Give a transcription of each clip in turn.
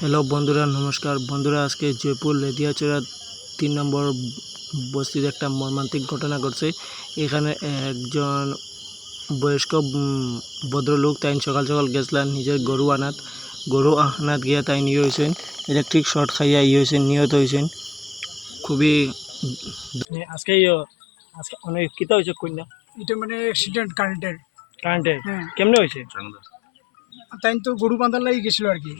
Hello বন্ধুরা, নমস্কার বন্ধুরা। আজকে জয়পুর লেদিয়াচড়া 3 নম্বর বস্তিতে একটা মর্মান্তিক ঘটনা ঘটছে। এখানে একজন বয়স্ক ভদ্রলোক তাই সকাল সকাল গেছিলেন নিজের গরু আনাত গিয়া তাই নিয়ে হয়েছেন ইলেকট্রিক শর্ট খাইয়া হয়েছেন, নিহত হয়েছেন। খুবই আজকে আজকে অনেক কিতা হয়েছে কন্যা এটা মানে অ্যাক্সিডেন্ট কারেন্টের। হ্যাঁ, কেমনে হয়েছে? তাই তো গরু বাঁধার লাগি গেছিল আর কি।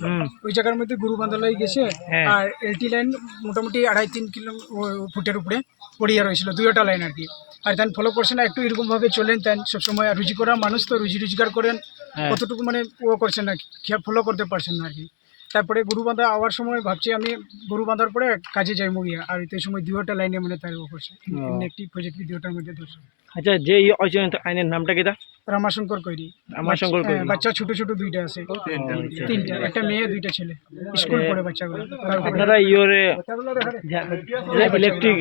ওই জায়গার মধ্যে গরু বাঁধার লাগি গেছে। হ্যাঁ। আর এলটি লাইন মোটামুটি 2.5-3 কিলো ফুটের উপরে পড়িয়া রয়েছিল, দুইটা লাইন আর কি। আর তাই ফলো করছে না, একটু এরকম ভাবে চলেন। তাই সবসময় রুজি করা মানুষ তো রুজি রোজগার করেন, হ্যাঁ। কতটুকু মানে ও করছেন না, ফলো করতে পারছেন না আর কি। তারপরে গরু বাঁধা আওয়ার সময় ভাবছি আমি গরু বাঁধার পরে কাজে যাই মুগিয়া, আর এই সময় দুইটা লাইনে মানে তার ও করছে একটি প্রজেক্ট দুইটার মধ্যে ধরছে। আচ্ছা, যে আইনের নামটা কিটা? রামাশঙ্কর কৈরি। রামাশঙ্কর কৈরি। বাচ্চা ছোট ছোট দুইটা আছে, তিনটা, একটা মেয়ে দুইটা ছেলে, স্কুল পড়ে বাচ্চাগুলো। আপনারা ইলেকট্রিক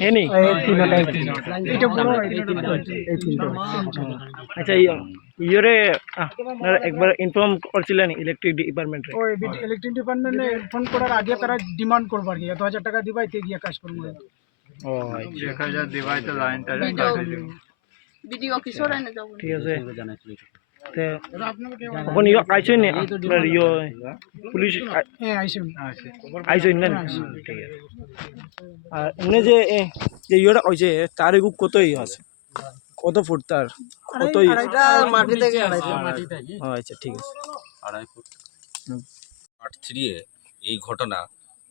হয়নি? এটা বড় আচ্ছা, আপনারা একবার ইনফর্ম করছিলেন ইলেকট্রিক ডিপার্টমেন্টে? ওই ইলেকট্রিক ডিপার্টমেন্টে ফোন করার আগে তারা ডিমান্ড করবো আর কি, 1,000 টাকা দিবাই তে গিয়ে কাজ করবো। ও আচ্ছা, 1,000 দিবাই তো লাইনটা ভিডিও কিশোর এনে যাবো। ঠিক আছে। এখন আইসই না আপনার পুলিশ? হ্যাঁ আইসুন। আইসই না? ঠিক আছে। আর এমনি যে ইয়েটা হয়েছে তার এগুলো কত আছে, কত ফুট তার? কত মাটি থেকে আচ্ছা, ঠিক আছে। 2.5 ফুট। 8-3 এই ঘটনা।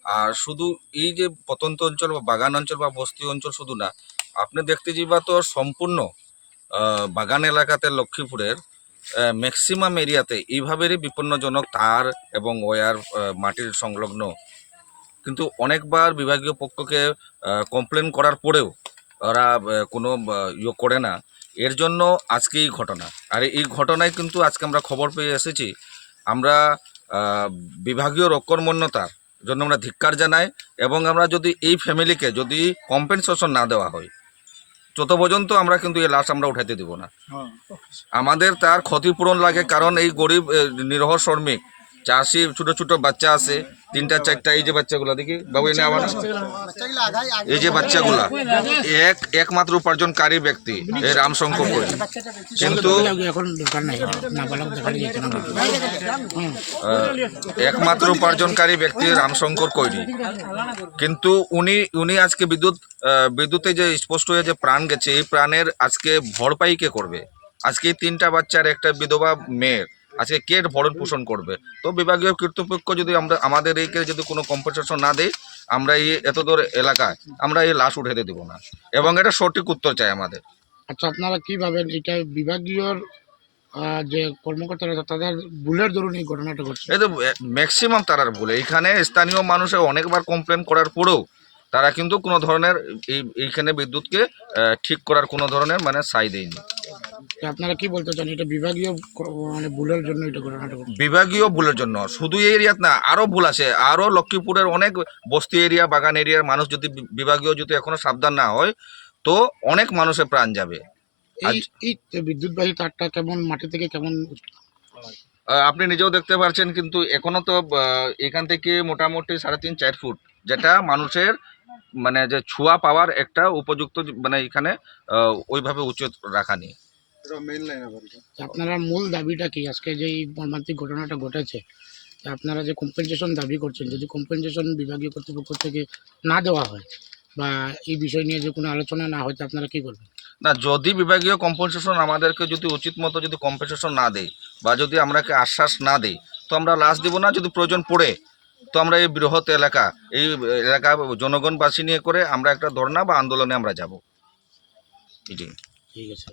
আর শুধু এই যে প্রত্যন্ত অঞ্চল বা বাগান অঞ্চল বা বস্তি অঞ্চল শুধু না, আপনি দেখতে যাবা তো সম্পূর্ণ বাগান এলাকাতে লক্ষ্মীপুরের ম্যাক্সিমাম এরিয়াতে এইভাবেরই বিপন্নজনক তার এবং ওয়্যার মাটির সংলগ্ন। কিন্তু অনেকবার বিভাগীয় পক্ষকে কমপ্লেন করার পরেও ওরা কোনো করে না। এর জন্য আজকে এই ঘটনা। আর এই ঘটনায় কিন্তু আজকে আমরা খবর পেয়ে এসেছি। আমরা বিভাগীয় রক্ষণমন্যতার জন্য আমরা ধিক্কার জানাই, এবং আমরা যদি এই ফ্যামিলিকে যদি কম্পেনসেশন না দেওয়া হয় তত পর্যন্ত আমরা কিন্তু এই লাশ আমরা উঠাইতে দেব না। আমাদের তার ক্ষতিপূরণ লাগে, কারণ এই গরিব নিরহ শ্রমিক চাষি, ছোট ছোট বাচ্চা আছে, 3-4টা। এই যে বাচ্চাগুলা দেখি বাবু, এনে আবার এই যে বাচ্চাগুলা একমাত্র উপার্জনকারী ব্যক্তি এই রামশঙ্কর কৈরি। কিন্তু একমাত্র উপার্জনকারী ব্যক্তি রামশঙ্কর কৈরি, কিন্তু উনি আজকে বিদ্যুতে যে স্পষ্ট হয়ে যে প্রাণ গেছে, এই প্রাণের আজকে ভরপাই কে করবে? আজকে 3টা বাচ্চার একটা বিধবা মেয়ের আজকে কে ভরণ পোষণ করবে? তো বিভাগীয় কর্তৃপক্ষ যদি আমাদের এইকে যদি কোনো কম্পেনসেশন না দেয়, আমরা এই এতদূর এলাকায় আমরা এই লাশ উঠাতে দেবো না, এবং এটা সঠিক উত্তর চাই আমাদের। আচ্ছা, আপনারা কি ভাবেন এটা বিভাগীয় যে কর্মকর্তারা তাদের ভুলের দরুন এই ঘটনাটা ঘটছে? এই তো ম্যাক্সিমাম তারার ভুলে। এখানে স্থানীয় মানুষে অনেকবার কমপ্লেন করার পরেও তারা কিন্তু কোনো ধরনের এইখানে বিদ্যুৎকে ঠিক করার কোনো ধরনের মানে সাই দেয়নি। আপনারা কি বলতে চান, এটা বিভাগীয় মানে ভুলের জন্য এটা ঘটনাটা ঘটছে? বিভাগীয় ভুলের জন্য শুধু এই এরিয়াত না, আরও ভুল আছে। আরও লক্ষ্মীপুরের অনেক বস্তি এরিয়া, বাগান এরিয়ার মানুষ যদি বিভাগীয় যদি এখনো সাবধান না হয় তো অনেক মানুষের প্রাণ যাবে। এই বিদ্যুৎবাহী তারটা কেমন মাটি থেকে কেমন? আপনি নিজেও দেখতে পাচ্ছেন, কিন্তু এখনো তো এখান থেকে মোটামুটি 3.5-4 ফুট, যেটা মানুষের মানে যে ছোঁয়া পাওয়ার একটা উপযুক্ত মানে এখানে ওইভাবে উচিত রাখা নেই। আপনারা মূল দাবিটা কি আজকে যে এই মর্মান্তিক ঘটনাটা ঘটেছে? আপনারা যে কম্পেনসেশন দাবি করছেন, যদি কম্পেনসেশন বিভাগীয় কর্তৃপক্ষ থেকে না দেওয়া হয় বা এই বিষয় নিয়ে যে কোনো আলোচনা না হয়, আপনারা কি করবেন? না, যদি বিভাগীয় কম্পেনসেশন আমাদেরকে যদি উচিত মতো যদি কম্পেনসেশন না দেয় বা যদি আমরাকে আশ্বাস না দেয়, তো আমরা লাশ দিব না। যদি প্রয়োজন পড়ে তো আমরা এই বৃহৎ এই এলাকা জনগণবাসী নিয়ে করে আমরা একটা ধর্ণা বা আন্দোলনে আমরা যাব। ঠিক আছে।